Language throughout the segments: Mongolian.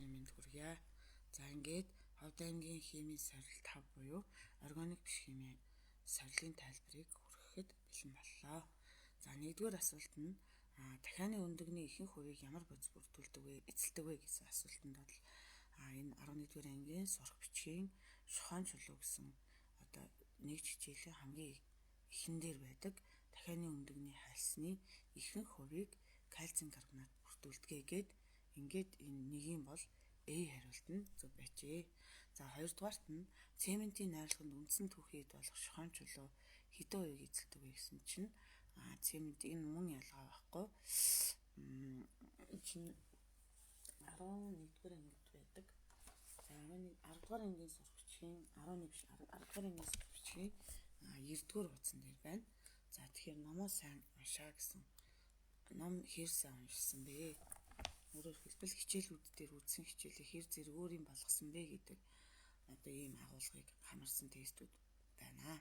өдрийн мэнд хүргье. За ингээд Ховд аймгийн химийн сорилт 5 буюу органик биш химийн сорилын тайлбарыг хүргэхэд бэлэн боллоо. За нэгдүгээр асуулт нь дахианы өндөгний ихэнх хувийг ямар бодис бүрдүүлдэг вэ, эзэлдэг вэ гэсэн асуултанд бол энэ 11-р ангийн сурах бичгийн шухаан чулуу гэсэн нэг хичээлийн хамгийн эхэн дээр байдаг дахианы өндөгний хальсны ихэнх хувийг кальцийн карбонат бүрдүүлдэг гээд ингээд энэ нэгийн бол A хариулт нь зөв байжээ. За хоёрдугаарт нь цементийн найрлаганд үндсэн түүхийд болох шухаан чулуу хэдэн хувийг эзэлдэг вэ гэсэн чинь цемент энэ мөн ялгаа байхгүй. Чинь 11-р ангид байдаг. За 10-р ангийн сурах бичгийн 10-ны биш 10-р ангийн сурах бичгийн 9-р хуудсан дээр байна. За тэгэхээр номоо сайн уншаа гэсэн. Ном хэр сайн уншсан бэ? Өөрөөр хэлбэл хичээлүүд дээр үзсэн хичээлээ хэр зэрэг өөрийн болгосон бэ гэдэг ийм агуулгыг хамарсан тестүүд байна.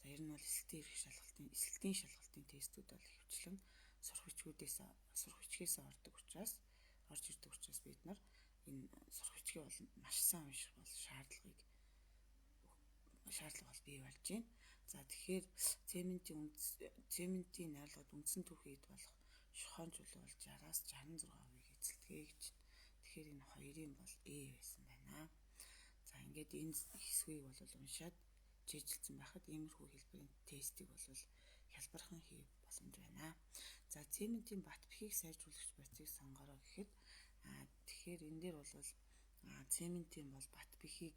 За ер нь бол эсэлтийн шалгалтын тестүүд бол хөвчлэн сурах бичгээс орж ирдэг учраас бид нар энэ сурах бичгээ бол маш сайн унших бол шаардлага бол бий болж байна. За тэгэхээр цементийн найрлагад үндсэн түүхийд болох шухаан чулуу бол 60-аас 66% эзэлдэг гэж. Тэгэхээр энэ хоёрын бол A байсан байна. За ингээд энэ хэсгийг бол уншаад жийжилсэн байхад иймэрхүү хэлбэрийн тестийг бол хялбархан хийх боломж байна. За цементийн бат бэхийг сайжруулагч бодисыг сонгороо гэхэд тэгэхээр энэ дээр бол цементийн бол бат бэхийг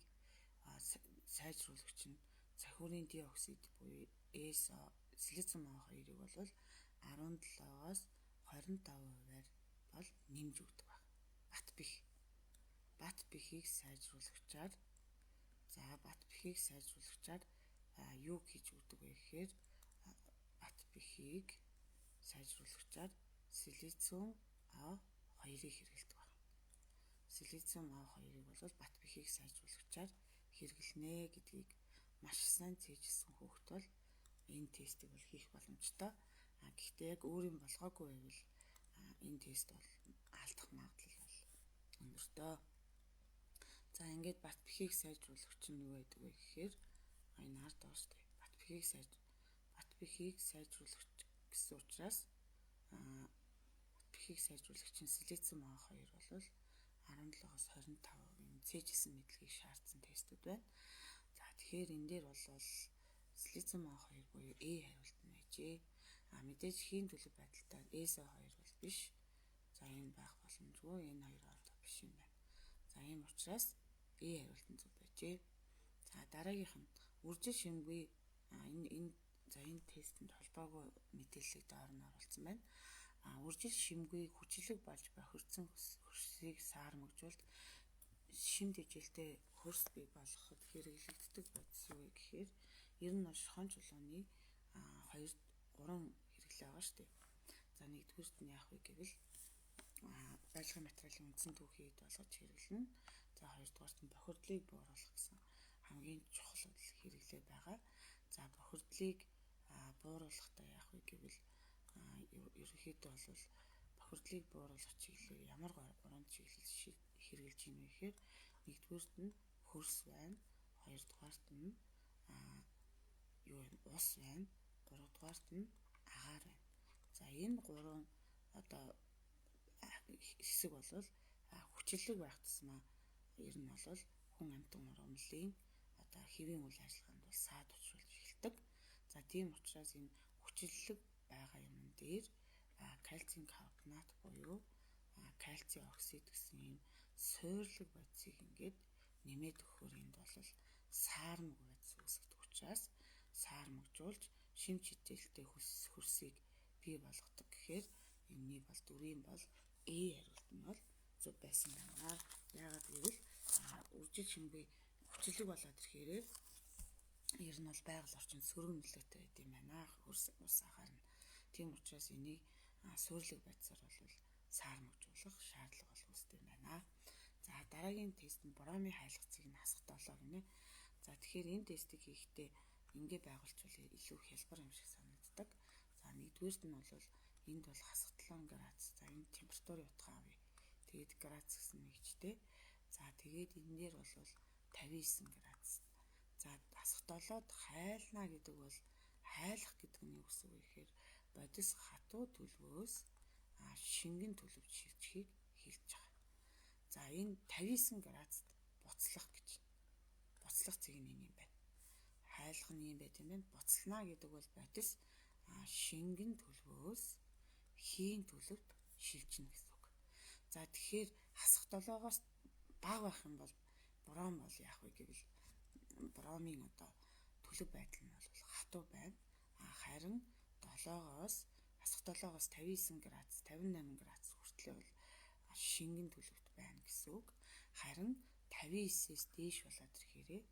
сайжруулагч нь цахиурын диоксид буюу SO силициум А2-ыг бол 17-оос 25%-аар бол нэмж өгдөг баг. Бат бэхийг сайжруулагчаар юу хийж өгдөг вэ гэхээр бат бэхийг сайжруулагчаар силициум А2-ыг хэрэглэдэг баг. Силициум А2-ыг бол бат бэхийг сайжруулагчаар хэрэглэнэ гэдгийг маш сайн цээжилсэн хүүхэд бол энэ тестийг бол хийх боломжтой. Гэхдээ яг өөрийн болгоогүй байвал энэ тест бол алдах магадлал бол өндөртэй. За ингээд бат бэхийг сайжруулагч нь юу байдаг вэ гэхээр энэ ард доош тий. Бат бэхийг сайжруулагч гэсэн учраас бат бэхийг сайжруулагч нь силициум А2 бол 17-оос 25% цээжилсэн мэдлэгийг шаардсан тестүүд байна. За тэгэхээр энэ дээр бол силициум А2 буюу A хариулт нь байжээ. Мэдээж хийн төлөв байдалтай SO2 бол биш. За энэ байх боломжгүй. Энэ хоёр биш юм байна. За ийм учраас A хариулт нь зөв байжээ. За дараагийнх нь үржил шимгүй энэ тестэнд холбоогүй мэдээллийг доор нь оруулсан байна. Үржил шимгүй хүчлэг болж бохирдсон хөрсийг саармагжуулт шимт ижилтэй хөрс бий болгоход хэрэглэгддэг бодис юу вэ гэхээр ер нь шухаан чулууны 2-3 хэрэглээ байгаа шүү дээ. За нэгдүгüүрт нь яах вэ гэвэл барилгын материалын үндсэн түүхийд болгож хэрэглэнэ. За хоёрдугаарт нь бохирдлыг бууруулах гэсэн хамгийн чухал хэрэглээ байгаа. За бохирдлыг бууруулахдаа яах вэ гэвэл ерөнхийдөө бол бохирдлыг бууруулах чиглэлээр ямар 3 чиглэл хэрэгжилж ийн вэ гэхээр нэгдүгüүрт нь хөрс байна, хоёрдугаарт нь ус байна, гуравдугаарт нь агаар байна. За энэ 3 хэсэг бол хүчлэг байх тусмаа ер нь бол хүн амтан ургамлын хэвийн үйл ажиллагаанд бол саад учруулж эхэлдэг. За тийм учраас энэ хүчлэг байгаа юм дээр кальцийн карбонат буюу кальцийн оксид гэсэн ийм суйрлаг бодисыг ингээд нэмээд өгөхөөр энд бол саармаг бодис үүсгдэг учраас саармагжуулж шимт шидэлтэй хөрсийг бий болгодог гэхээр энэний бол дөрвийн бол A хариулт нь бол зөв байсан байна. Яагаад гэвэл үржил шимгүй хүчлэг болоод ирэхээр ер нь бол байгаль орчинд сөрөг нөлөөтэй байд юм байна. Хөрс ус агаар нь. Тийм учраас энийг суйрлаг бодисоор бол саармагжуулах шаардлага бол үүсдэг юм байна. За дараагийн тест нь бромын хайлгацыг нь хасах 7 гинэ. За тэгэхээр энэ тестийг хийхдээ ингээ байгуулчвал илүү хялбар юм шиг санагддаг. За нэгдүгээрт нь бол энд бол хасах 7 градус. За энэ температурын утгаа авъя. дээд градус гэсэн мэгчтэй. За тэгээд энэ дээр бол 59 градус. За асгтолоод хайлна гэдэг бол хайлах гэдэг нь юу гэсэн үг вэ гэхээр бодис хатуу төлөвөөс шингэн төлөвч шилжихийг хэлж байгаа. За энэ 59 градусд буцлах гэж. Буцлах цэг нь юм байна. Хайлах нь юм байт юм байна. Буцлана гэдэг бол бодис шингэн төлөвөөс хийн төлөвт шилжинэ гэсэн үг. За тэгэхээр хасах долоогоос бага байх юм бол бром бол яах вэ гэвэл бромын төлөв байдал нь бол хатуу байна. Харин 7-оос хасах 7-оос 59 градус 58 градус хүртэл бол шингэн төлөвт байна гэсэн үг. Харин 59-ээс дээш болоод ирэхээр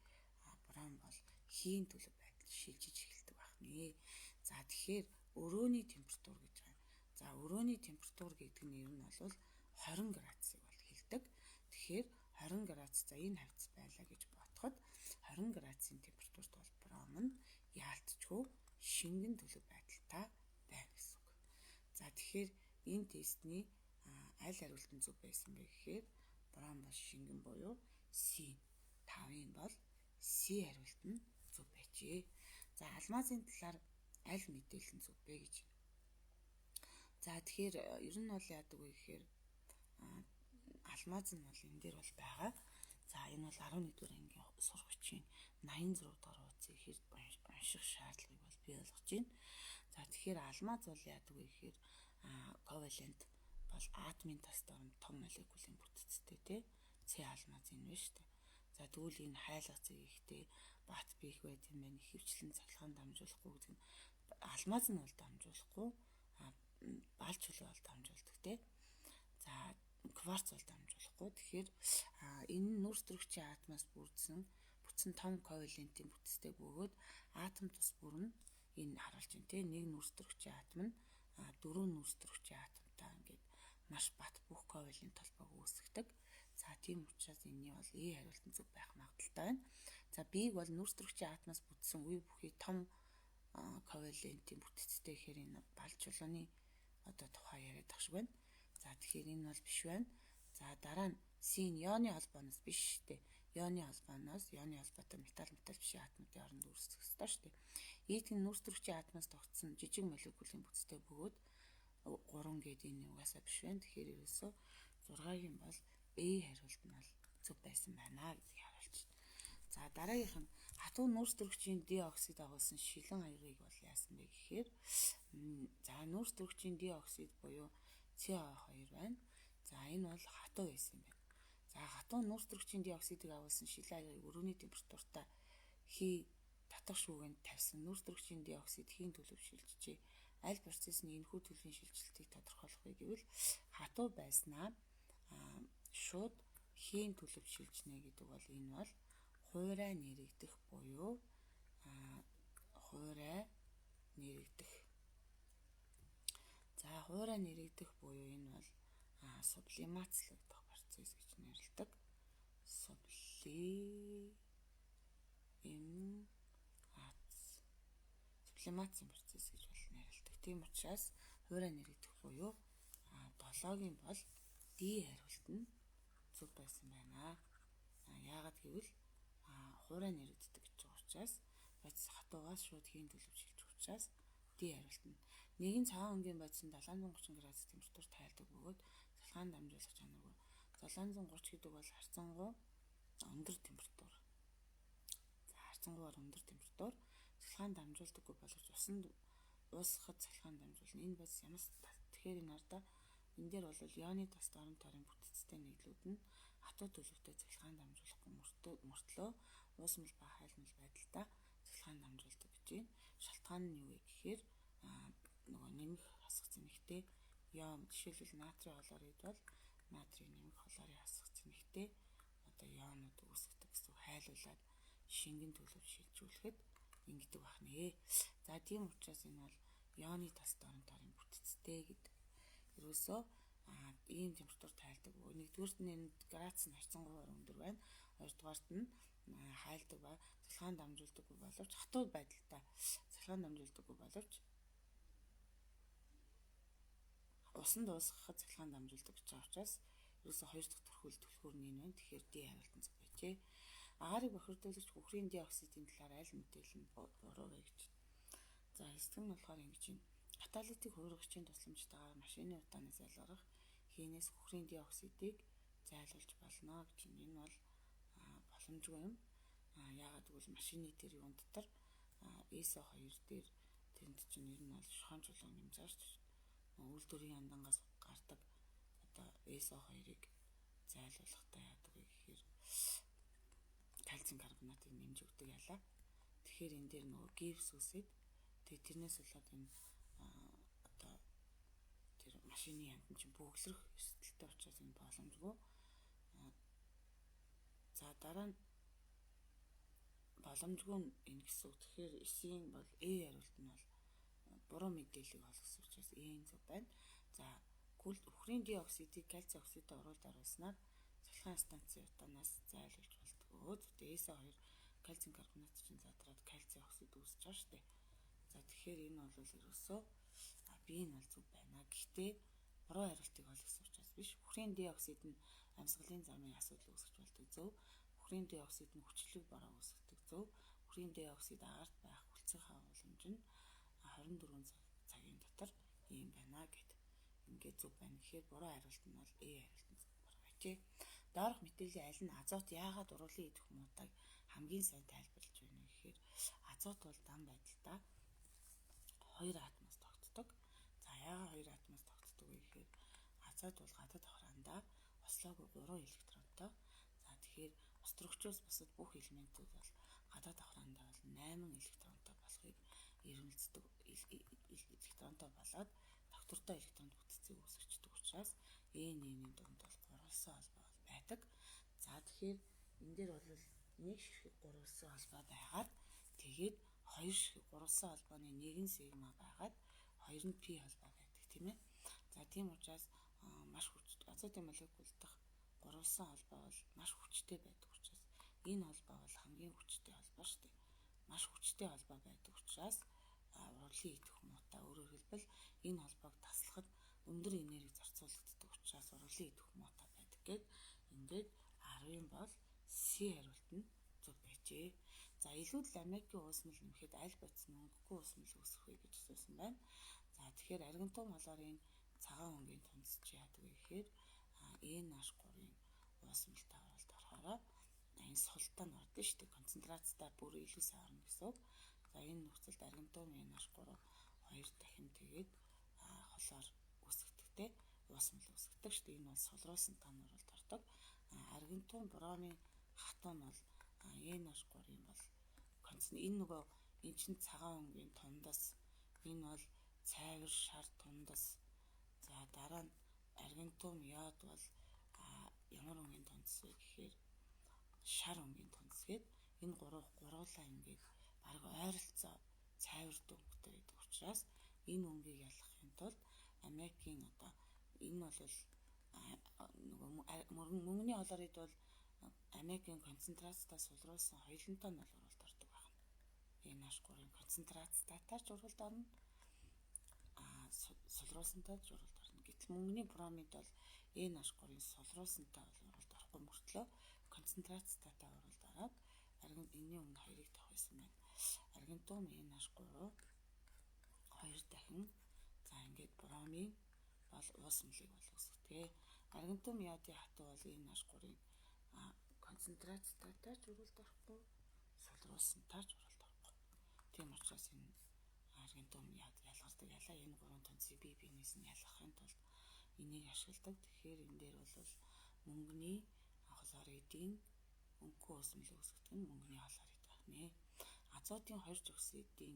бром бол хийн төлөв байдал шилжиж эхэлдэг байна. За тэгэхээр өрөөний температур гэж байна. За өрөөний температур гэдэг нь ер нь бол 20 градусыг бол хэлдэг. Тэгэхээр 20 градус за энэ хавцас байлаа гэж бодоход 20 градусын температурт бол бром нь яалтчгүй шингэн төлөв байдалтай байна гэсэн үг. За тэгэхээр энэ тестний аль хариулт нь зөв байсан бэ гэхээр бром бол шингэн буюу C. 5-ын бол C хариулт нь зөв байжээ. За алмазын талаар аль мэдээлэл нь зөв бэ гэж. За тэгэхээр ер нь бол яадаг вэ гэхээр алмаз нь бол энэ дээр бол байгаа. За энэ бол 11-р ангийн сургагчийн 86 дугаар хуудсыг хэрэг унших шаардлагыг бол бий болгож байна. За тэгэхээр алмаз бол яадаг вэ гэхээр ковалент бол атомын тас дорн том молекулын бүтцтэй тий. С алмаз энэ байна шүү дээ. За тэгвэл энэ хайлах цэг ихтэй бат бих байт юм байна. Ихэвчлэн цахилгаан дамжуулахгүй гэдэг нь алмаз нь бол дамжуулахгүй балж хөлөө бол дамжуулдаг тий. За кварц бол дамжуулахгүй. Тэгэхээр энэ нүрс төрөгчийн атомоос бүтсэн том ковалентийн бүтцтэй бөгөөд атом тус бүр нь энэ харуулж байна тий. Нэг нүрс төрөгчийн атом нь 4 нүрс төрөгчийн атомтай ингээд маш бат бүх ковалент толгойг үүсгдэг. За тийм учраас энэний бол E хариулт нь зөв байх магадaltaй байна. За Б-г бол нүрс төрөгчийн атомоос бүтсэн үе бүхий том ковалентийн бүтцтэй гэхээр энэ балж чулууны тухай яриад тах шиг байна. За тэгэхээр энэ бол биш байна. За дараа нь С-ийн ионы холбооноос биш шүү дээ. Ионы холбооноос ионы холбоотой металл бишийн атомын хооронд үүсэх ёстой шүү дээ. Эд нь нүрс төрөгчийн атомоос тогтсон жижиг молекулын бүтцтэй бөгөөд 3 гэдэг энэ угаасаа биш байна. Тэгэхээр ерөөсөө 6-гийн бол A хариулт нь бол зөв байсан байна гэдгийг харуулж байна. За дараагийнх нь хатуу нүрс төрөгчийн диоксид агуулсан шилэн аягийг бол яасан бэ гэхээр за нүрс төрөгчийн диоксид буюу CO2 байна. За энэ бол хатуу байсан юм байна. За хатуу нүрс төрөгчийн диоксидыг агуулсан шилэн аягийг өрөөний температуртаа хий татах шүүгэнд тавьсан нүрс төрөгчийн диоксид хийн төлөв шилжижээ. Аль процессны энэхүү төлөвийн шилжилтийг тодорхойлох вэ гэвэл хатуу байснаа шууд хийн төлөв шилжнэ гэдэг бол энэ бол хуурай нэрэгдэх буюу хуурай нэрэгдэх. За хуурай нэрэгдэх буюу энэ бол сублимацлагдах процесс гэж нэрлэдэг. Сублимацийн процесс гэж бол нэрлэдэг. Тийм учраас хуурай нэрэгдэх буюу 7-гийн бол D хариулт нь зөв байсан байна. Яагаад гэвэл хуурай нэрэгддэг гэж байгаа учраас бодис хатуугаас шууд хийн төлөв шилжих учраас D хариулт нь. Нэгэн цагаан өнгийн бодисын 730 градус температур тайлдаг бөгөөд цахилгаан дамжуулах чанаргүй. 730 гэдэг бол харьцангуй өндөр температур. За харьцангуйгаар өндөр температур цахилгаан дамжуулдаггүй боловч усанд уусгахад цахилгаан дамжуулна. Энэ бодис ямаас тэгэхээр энэ ардаа энэ дээр бол ионы тас дорн тойрон бүтцтэй нийлүүд нь хатуу төлөвтэй цахилгаан дамжуулахгүй мөртлөө уусмал ба хайлмал байдалтай цахилгаан дамжуулдаг гэж байна. Шалтгаан нь юу вэ гэхээр нөгөө нэмэх хасах цэнэгтэй ион жишээлбэл натрийн хлорид бол натрийн нэмэх хлорид хасах цэнэгтэй ионууд үүсгдэг гэсэн хайлуулаад шингэн төлөв шилжүүлэхэд ингэдэг байна. За тийм учраас энэ бол ионы тас дорн тойрон бүтцтэй гэдэг. Ерөөсөө ийм температур тайлдаг. Нэгдүгээрт нь энэ градус нь харьцангуйгаар өндөр байна. Хоёрдугаарт нь хайлдаг ба цахилгаан дамжуулдаггүй боловч хатуу байдалтай цахилгаан дамжуулдаггүй боловч усанд уусгахад цахилгаан дамжуулдаг гэж байгаа учраас Ерөөсө хоёр дахь төрхүүл түлхүүр нь энэ байна. Тэгэхээр D хариултан зөв байжээ. Агаарыг бохирдуулагч бүхрийн диоксидын талаар аль мэдээлэл нь буруу вэ гэж. За эсдэг нь болохоор ингэж байна. Каталитик хувиргагчийн тусламжтайгаар машины утаанаас ялгарах хийнээс бүхрийн диоксидыг зайлуулж болно гэж. Энэ бол боломжгүй юм. Яагаад гэвэл машины тэр юун дотор SO2 дээр тэнд чинь ер нь бол шухан чулуун нэмжаарч үйлдвэрийн яндангаас гардаг одоо SO2-ыг зайлуулахтай яадаг вэ гэхээр кальцийн карбонатыг нэмж өгдөг ялаа. Тэгэхээр энэ дээр нөгөө гипс үсээд тэрнээс болоод энэ одоо тэр машины янд нь чинь бөглөрөх эрсдэлтэй учраас энэ боломжгүй. За дараа нь боломжгүй энэ гэсэн үг. Тэгэхээр эсийн бол хариулт нь бол буруу мэдээллийг олгосон учраас энэ зөв байна. За бүхрийн диоксидыг кальцийн оксидтэй уруулд оруулснаар цахилгаан станцын утаанаас зайлуулж болдог. SO2 кальцийн карбонат чинь задраад кальцийн оксид үүсэж байгаа шүү дээ. За тэгэхээр энэ бол ерөөсөө B нь бол зөв байна. Гэхдээ буруу хариултыг олгосон учраас биш. Бүхрийн диоксид нь амьсгалын замын асуудал үүсгэж болдог зөв. Бүхрийн диоксид нь хүчлэг бороо үүсгдэг зөв. Бүхрийн диоксид агаарт байх хүлцэх хавууламж нь 24 цагийн дотор ийм байна гэд. Ингээд зөв байна. Тэгэхээр буруу хариулт нь бол хариулт нь зөв байжээ. Доорх мэдээллийн аль нь азот яагаад уруулын идэх муутайг хамгийн сайн тайлбарлаж байна вэ гэхээр азот бол дан байдалтай 2 атомоос тогтдог. За яагаад 2 атомоос тогтдог вэ гэхээр азот бол гадаад хавраандаа ослоогүй 3 электронтой. За тэгэхээр острогчоос бусад бүх элементүүд бол гадаад хавраандаа бол 8 электронтой болохыг эрмэлздэг электронтой болоод доктортой электронд бүтцийг үүсгэждэг учраас энэ дунд бол гурвалсан холбоо байдаг. За тэгэхээр энэ дээр бол нэг ширхэг гурвалсан холбоо байгаад тэгээд хоёр ширхэг гурвалсан холбооны нэгэн сигма байгаад хоёр нь пи холбоо байдаг тийм ээ. За тийм учраас маш хүчтэй азотын молекул дахь гурвалсан холбоо бол маш хүчтэй байдаг учраас энэ холбоо бол хамгийн хүчтэй холбоо шүү дээ. Маш хүчтэй холбоо байдаг учраас урлын идэх муутай өөрөөр хэлбэл энэ холбоог таслахад өндөр энерги зарцуулагддаг учраас урлын идэх муутай байдаг гэд ингээд 10-ын бол C хариулт нь зөв байжээ. За илүүдэл аммиакийн уусмал нэмэхэд аль бодис нь өнгөгүй уусмал үүсэх вэ гэж асуусан байна. За тэгэхээр аргентум холоорын цагаан өнгийн тунц чи яадаг вэ гэхээр NH3-ын уусмалтай оролт орохороо энэ султаа нь ордон шүү дээ. Концентрацтай бүр илүү сайн орно гэсэн үг. За энэ нөхцөлд аргентум NH3 2 дахин тэгээд холоор үүсгдэгтэй уусмал үүсгдэг шүү дээ. Энэ бол солроосон тань оролт ордог. Аргентум бромын хатан бол NH3-ын бол энэ нөгөө энэ чинь цагаан өнгийн тундас энэ бол цайвар шар тундас. За дараа нь аргентум йод бол ямар өнгийн тундас вэ гэхээр шар өнгийн тундас гээд энэ гуруулаа ингээд баг ойролцоо цайвар өнгөтэй байдаг учраас энэ өнгийг ялгахын тулд аммиакийн одоо энэ бол нөгөө мөнгөний холорид бол аммиакийн концентрацтай сулруулсан хоёулантай нь бол уралд ордог байна. NH3-ын концентрацтайгаар ч уралд орно. Сулруулсантай ч уралд орно. Гэтэл мөнгөний бромид бол NH3-ын сулруулсантай бол уралд орохгүй мөртлөө концентрацтайтай уралд ороод энэний өмнө хоёрыг тохиосон байна. Аргентум NH3 2 дахин за ингээд бромын бол уусмалыг бол үүсгэдэг. Аргентум йодын хатуу бол NH3-ын концентрацтайтай ч уралд орохгүй, сулруулсантай ч уралд орохгүй. Тийм учраас энэ аргентум йод ялгардаг ялаа. Энэ гурван тунцыг бие биенээс нь ялгахын тулд энийг ашигладаг. Тэгэхээр энэ дээр бол мөнгөний хлоридын өнгөө уусмал үүсгдэг нь мөнгөний хлорид байна. Азотын 2 оксидын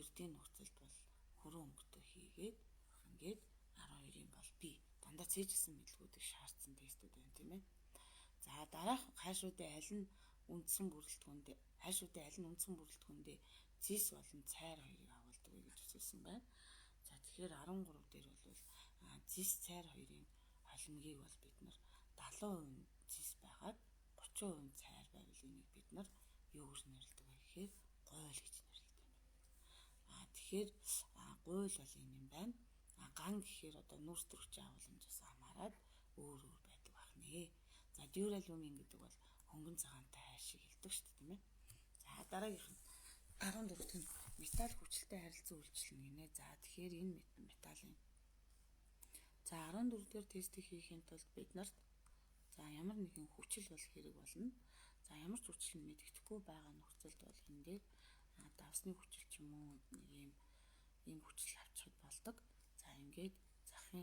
ердийн нөхцөлд бол хөрөн өнгөтэй хийгээд ингээд 12-ын бол B дандаа цээжсэн мэдлгүүдийг шаардсан тестүүд байна тийм ээ. За дараах хайшуудын аль нь үндсэн бүрэлдэхүүндээ зис болон цайр хоёрыг агуулдаг вэ гэж асуусан байна. За тэгэхээр 13 дээр бол зис цайр хоёрын холимгийг бол бид нар 70% зис байгаад 30% цайр байвал энийг бид нар юу гэж нэрлэдэг вэ гэхээр гуйл гэж нэрлэдэг юм. Тэгэхээр гуйл бол энэ юм байна. Ган гэхээр одоо нүүрс төрөгчийн агуулмжаас хамаарат өөр байдаг байна. нэ. За дюралумин гэдэг бол хөнгөн цагаантай хайр шиг хэлдэг шүү дээ, тийм ээ. За дараагийнх нь 14-т нь металл хүчилтэй харилцан үйлчлэнэ гинэ. За тэгэхээр энэ металлын за 14 дээр тестийг хийхин тулд бид нарт за ямар нэгэн хүчил бол хэрэг болно. За ямар ч хүчил мэддэхгүй байгаа нөхцөлд бол энэ дээр давсны хүчил ч юм уу нэг ийм хүчил авчихад болдог. За ингээд захын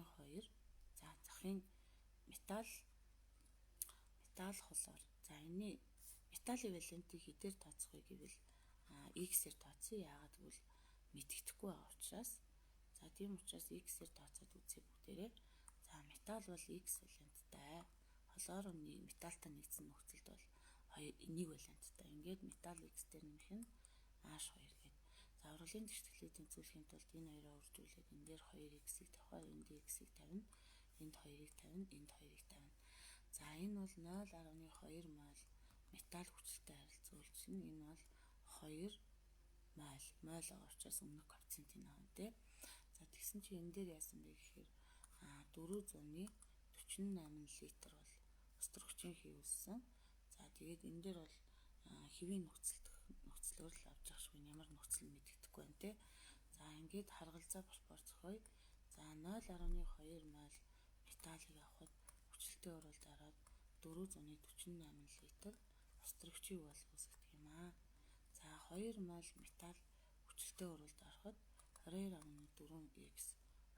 металл холоор за энэ металлын валентийг хэдээр тооцох вэ гэвэл x-ээр тооцъё. Яагаад гэвэл мэддэхгүй байгаа учраас. За тийм учраас x-ээр тооцоод үзье бүгдээрээ. За металл бол x валенттай. Холоор металлтай нэгдсэн нөхцөлд бол 1 валенттай. Ингээд металл x дээр нэмэх нь H2 гэдэг. За урлагийн тэгшлэлийг тэнцвүүлэхийн тулд энэ хоёроо үржүүлээд энэ дээр 2x-ийг тавихаар энд x-ийг тавина. Энд 2-ыг тавина, энд 2-ыг тавина. За энэ бол 0.2 мол металл хүчилтэй харилцан үйлчлэнэ. Энэ бол 2 мол байгаа учраас өмнөх коэффициентийн наа тий. За тэгсэн чинь энэ дээр яасан бэ гэхээр 448 литр бол острогчийн хэв үүссэн. За тэгээд энэ дээр бол хэвийн нөхцлөөр л авч явах шиг ямар нөхцөл мэддэхгүй байна тий. За ингээд харгалзаа пропорц зохиоё. За 0.2 мол металлыг авахд хүчилтэй оролд ороод 448 литр острогчийг бол үүсгдэг юм аа. За 2 мол металл хүчилтэй оролд ороход 22.4x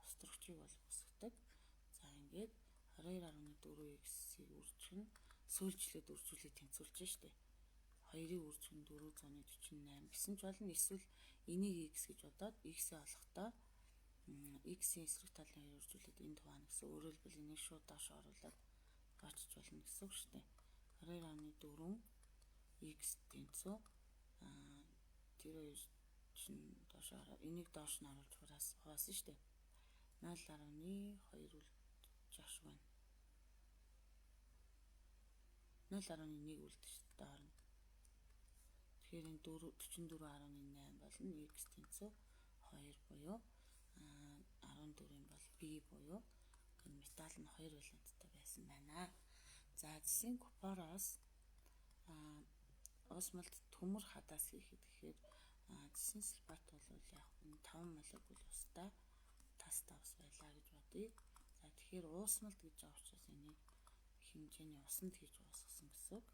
острогчийг бол үүсгдэг. За ингээд 22.4x-ийг үржих нь сөөлжлээд үржүүлээд тэнцвүүлж штэ. 2-ыг үржих нь 448 гэсэн ч болно. Эсвэл энийг x гэж бодоод x-ээ олохдоо x-ийн эсрэг талын үржүүлээд энд хуваана гэсэн. Өөрөөр хэлбэл энийг шууд доош оруулаад гоочих болно гэсэн үг шүү дээ. 22.4x тэнцүү тэр хоёр чинь доош ороо энийг доош нь оруулж хуваасан шүү дээ. 0.2 үлдчих шиг байна. 0.1 үлдчих доор нь. Тэгэхээр энэ 44.8 болно. X тэнцүү 2 буюу 14-ийн бол B буюу металл нь 2 валенттай байсан байна. За зэсийн купороос осмолт төмөр хадаас хийхэд гэхээр зэсийн сульфат бол яг 5 молекул устай тас тавс байлаа гэж бодъё. За тэгэхээр уусмалт гэж байгаа учраас энийг хэмжээний усанд хийж уусгасан гэсэн үг.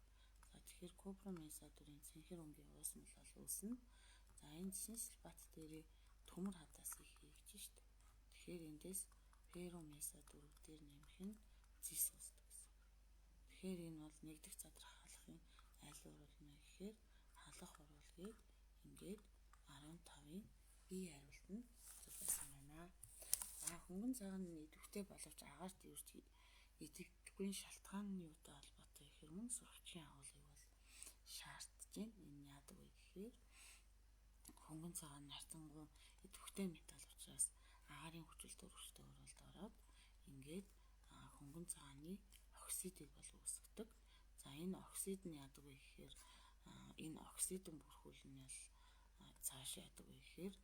За тэгэхээр купрум месадурын цэнхэр өнгийн уусмал бол үүснэ. За энэ зэсийн сульфат дээрээ төмөр хадаас хийх гэж штэ. Тэгэхээр эндээс феррум месадур дээр нэмэх нь зис үүсдэг гэсэн. Тэгэхээр энэ бол нэгдэх задрах халахын айл уруулна гэхээр халах уруулгийг ингээд 15-ийн B хариулт нь зөвлөсөн байна. За хөнгөн цагаан нь идэвхтэй боловч агаарт идэвхгүй шалтгааны юутай холбоотой гэхээр мөн сургачийн агуулгыг бол шаардж байна. Энэ яадаг вэ гэхээр хөнгөн цагаан харцангуй идэвхтэй металл учраас агаарын хүчил төрөвчтэй оролд ороод ингээд хөнгөн цагааны оксидыг бол үүсгдэг. За энэ оксид нь яадаг вэ гэхээр энэ оксидын бүрхүүл нь бол цааш яадаг вэ гэхээр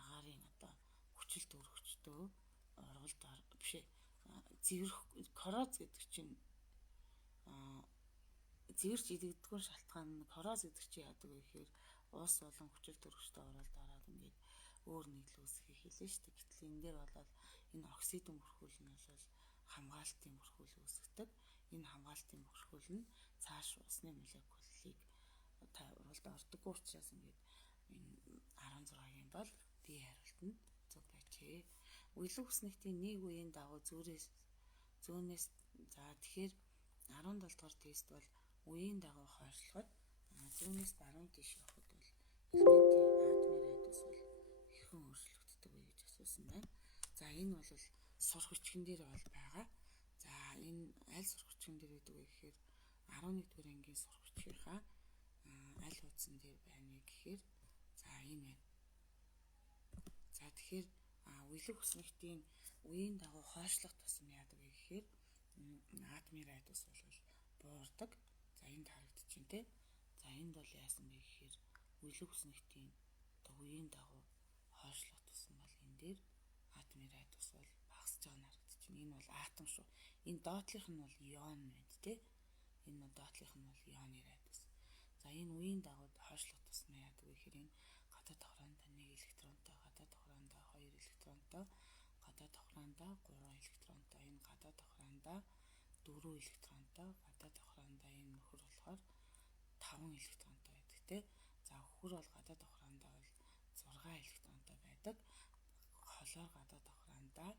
агаарын одоо хүчил төрөвчтөө оролд бишээ зэвэрх короз гэдэг чинь зэвэрч идэгдэггүй шалтгаан нь короз гэдэг чинь яадаг вэ гэхээр уус болон хүчил төрөвчтөө оролд ороод ингээд өөр нийлүү үүсхийг хэлнэ шүү дээ. Гэтэл энэ дээр бол энэ оксидын бүрхүүл нь бол хамгаалтын бүрхүүл үүсгдэг. Энэ хамгаалтын бүрхүүл нь цааш усны молекулыг уралд ордоггүй учраас ингээд энэ 16-гийн бол D хариулт нь зөв байжээ. Уялаг үснэгтийн нэг үеийн дагуу зүүнээс за тэгэхээр 17 дугаар тест бол үеийн дагуу хойшлоход зүүнээс баруун тийш явахад бол элементийн атомын радиус бол хэрхэн өөрчлөгддөг вэ гэж асуусан байна. За энэ бол сурах бичгэн дээр бол байгаа. За энэ аль сурах бичгэн дээр гэдэг вэ гэхээр 11-р ангийн сурах бичгийнхаа аль хуудсан дээр байна гэхээр за энэ байна. За тэгэхээр уялаг үснэгтийн үеийн дагуу хойшлох тусам яадаг вэ гэхээр атомын радиус бол буурдаг. За энд харагдчихээн те. За энд бол яасан бэ гэхээр уялаг үснэгтийн үеийн дагуу хойшлох тусам бол энэ дээр атомын радиус бол багасж байгаа нь харагдчихээн. Энэ бол атом шүү. Энэ доотлих нь бол ион байна тий. Энэ доотлих нь бол ионы радиус. За энэ үеийн дагуу хойшлох тусмаа яадаг вэ гэхээр энэ гадаад давхраандаа 1 электронтой, гадаад давхраандаа 2 электронтой, гадаад давхраандаа 3 электронтой, энэ гадаад давхраандаа 4 электронтой, гадаад давхраандаа энэ нөхөр болохоор 5 электронтой байдаг тий. За хөхөр бол гадаад давхраандаа бол 6 электронтой байдаг. Холоор гадаад давхраандаа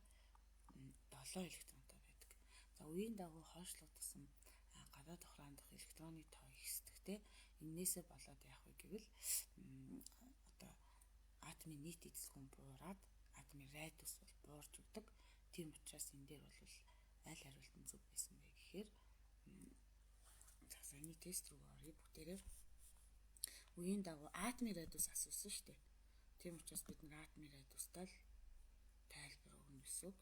7 электронтой байдаг. За үеийн дагуу хойшлох тусам гадаад давхраан дахь электроны тоо ихсдэг тий. Эннээсээ болоод яах вэ гэвэл одоо атомын нийт эзэлгүн буураад атомын радиус бол буурч өгдөг. Тийм учраас энэ дээр бол аль хариулт нь зөв байсан бэ гэхээр за саяны тест рүү оръё бүгдээрээ. Үеийн дагуу атомын радиус асуусан шүү дээ. Тийм учраас бид нэг атомын радиустай л тайлбар өгнө гэсэн үг.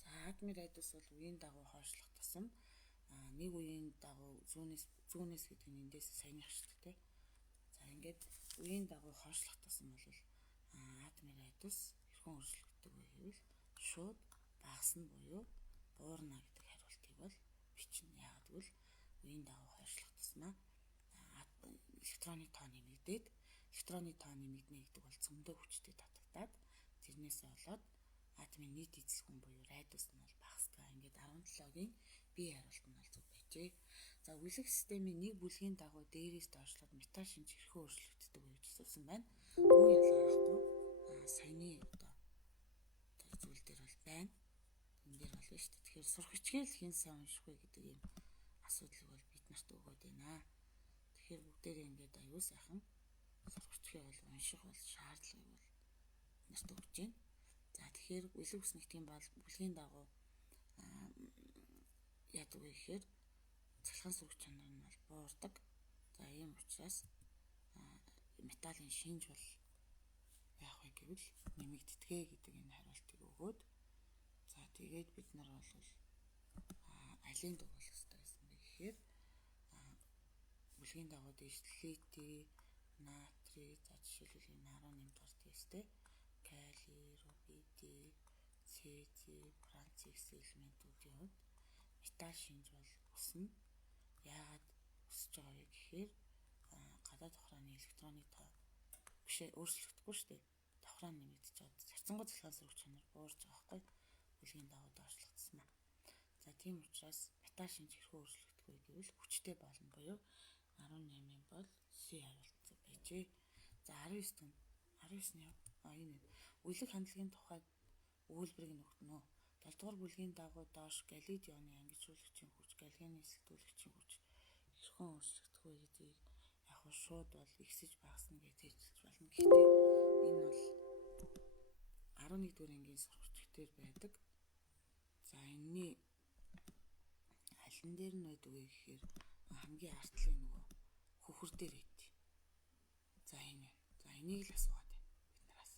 За атомын радиус бол үеийн дагуу хойшлох тусам нэг үеийн дагуу зүүнээс гэдэг нь эндээс саяных шүү дээ. За ингээд үеийн дагуу хойшлох тусам бол атомын радиус хэрхэн өөрчлөгддөг вэ гэвэл шууд багасна буюу буурна гэдэг хариултыг бол бичнэ. Яагаад гэвэл үеийн дагуу хойшлох тусмаа электроны тоо нэмэгдээд электроны тоо нэмэгдэнэ гэдэг бол цөмдөө хүчтэй татагдаад тэрнээсээ болоод атомын нийт эзэлгүн буюу радиус нь бол багасдаг. Ингээд 17-гийн бие хариулт нь бол зөв байжээ. За үлгэх системийн нэг бүлгийн дагуу дээрээс доошлоод металл шинж хэрхэн өөрчлөгддөг вэ гэж асуусан байна. Бүү ялгарахгүй саяны одоо зүйл дээр бол байна. Энэ дээр бол шүү дээ. Тэгэхээр сурах хичээл хэн сайн унших вэ гэдэг ийм асуудлыг бол бид нарт өгөөд байна. Тэгэхээр бүгдээрээ ингээд аюу сайхан сурах хичээл бол унших бол шаардлагыг бол нарт өгч байна. За тэгэхээр үлгэх ус нэгтгэн бол бүлгийн дагуу яадаг вэ гэхээр цалхан сүрэг чанар нь бол буурдаг. За ийм учраас металлын шинж бол яах вэ гэвэл нэмэгддэгэ гэдэг энэ хариултыг өгөөд за тэгээд бид нар бол алийн дугуйлах хэрэгтэй байсан бэ гэхээр бүлгийн дагуу дэвш литий, натрий, за жишээлбэл энэ 18 дугаар тесттэй кали, рубидий, цези, франций гэсэн элементүүдийн хувьд металл шинж бол өснө. Яагаад өсөж байгаа вэ гэхээр гадаад давхрааны электроны тоо бишээ өөрчлөгдөхгүй шүү дээ. Давхраа нэмэгдчихээд зарцангуй цалхан сүрэг чанар буурч байгаа байхгүй бүлгийн дагуу доошлох тусмаа. За тийм учраас металл шинж хэрхэн өөрчлөгдөх вэ гэвэл хүчтэй болно буюу 18-ын бол C хариулт зөв байжээ. За 19-ний энэ үлгэх хандлагын тухай өгүүлбэрийг өгнө. 7 дугаар бүлгийн дагуу доош галлид ионы ангижруулагчийн хүч, галлины эсэлдүүлэгчийн хүч хэрхэн өөрчлөгдөх вэ гэдгийг яг нь шууд бол ихсэж багасна гэж хэлж болно. Гэхдээ энэ бол 11-р ангийн сургалтчдээр байдаг. За энэний алин дээр нь байдаг вэ гэхээр хамгийн артлын нөгөө хөхөр дээр байд. За энэ. За энийг л асуугаад байна биднээс.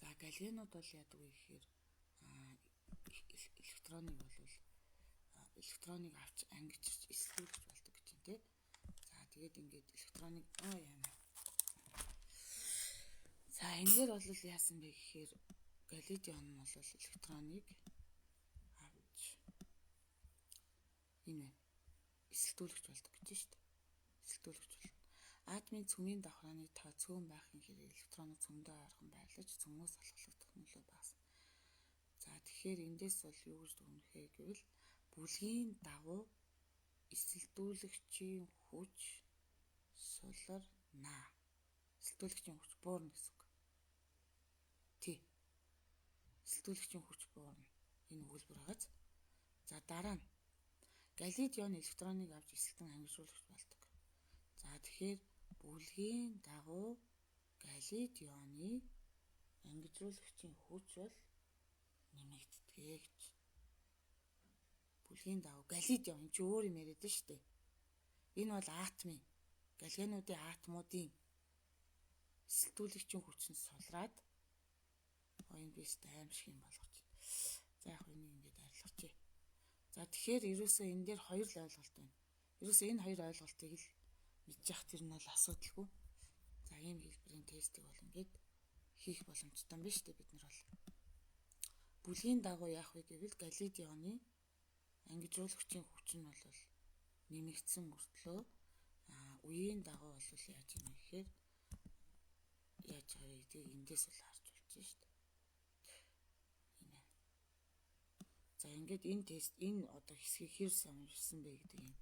За галленууд бол яадаг вэ гэхээр электроныг авч ангижирч эсэлдүүлж болдог гэж юм тий. За тэгээд ингээд электроныг За энэ дээр бол яасан бэ гэхээр галлид ион нь бол электроныг авч энэ эсэлдүүлэгч болдог гэж шүү дээ. Эсэлдүүлэгч болно. Атомын цөмийн давхрааны тоо цөөн байхын хэрэг электроныг цөмдөө ойрхон байлгаж цөмөөс алхахлагдах нөлөө багасна. За тэгэхээр эндээс бол юу гэж дүгнэх вэ гэвэл бүлгийн дагуу эсэлдүүлэгчийн хүч суларна. Эсэлдүүлэгчийн хүч буурна гэсэн үг. Тий. Эсэлдүүлэгчийн хүч буурна. Энэ өгүүлбэр хагааз. За дараа нь галлид ион электроныг авч эсэлтэн ангижруулагч болдог. За тэгэхээр бүлгийн дагуу галлид ионы ангижруулагчийн хүч бол нэмэгддэгэ гэж. Бүлгийн дагуу галлид ион чи өөр юм яриад байна шүү дээ. Энэ бол атомын галленуудын атомуудын эсэлдүүлэгчийн хүч нь сулраад энэ бист аимшиг юм болгож байна. За яг энийг ингээд арилгачих. За тэгэхээр ерөөсөө энэ дээр хоёр л ойлголт байна. Ерөөсөө энэ хоёр ойлголтыг л мэдчих тэр нь бол асуудалгүй. За ийм хэлбэрийн тестийг бол ингээд хийх боломжтой юм байна шүү дээ бид нар бол. Бүлгийн дагуу яах вэ гэвэл галлид ионы ангижуулагчийн хүч нь бол нэмэгдсэн мөртлөө үеийн дагуу бол яаж юм гэхээр яаж байгаа гэдгийг эндээс бол харж болж байна шүү дээ. За ингээд энэ тест энэ одоо хэсгийг хэр сайн уншсан бэ гэдэг энэ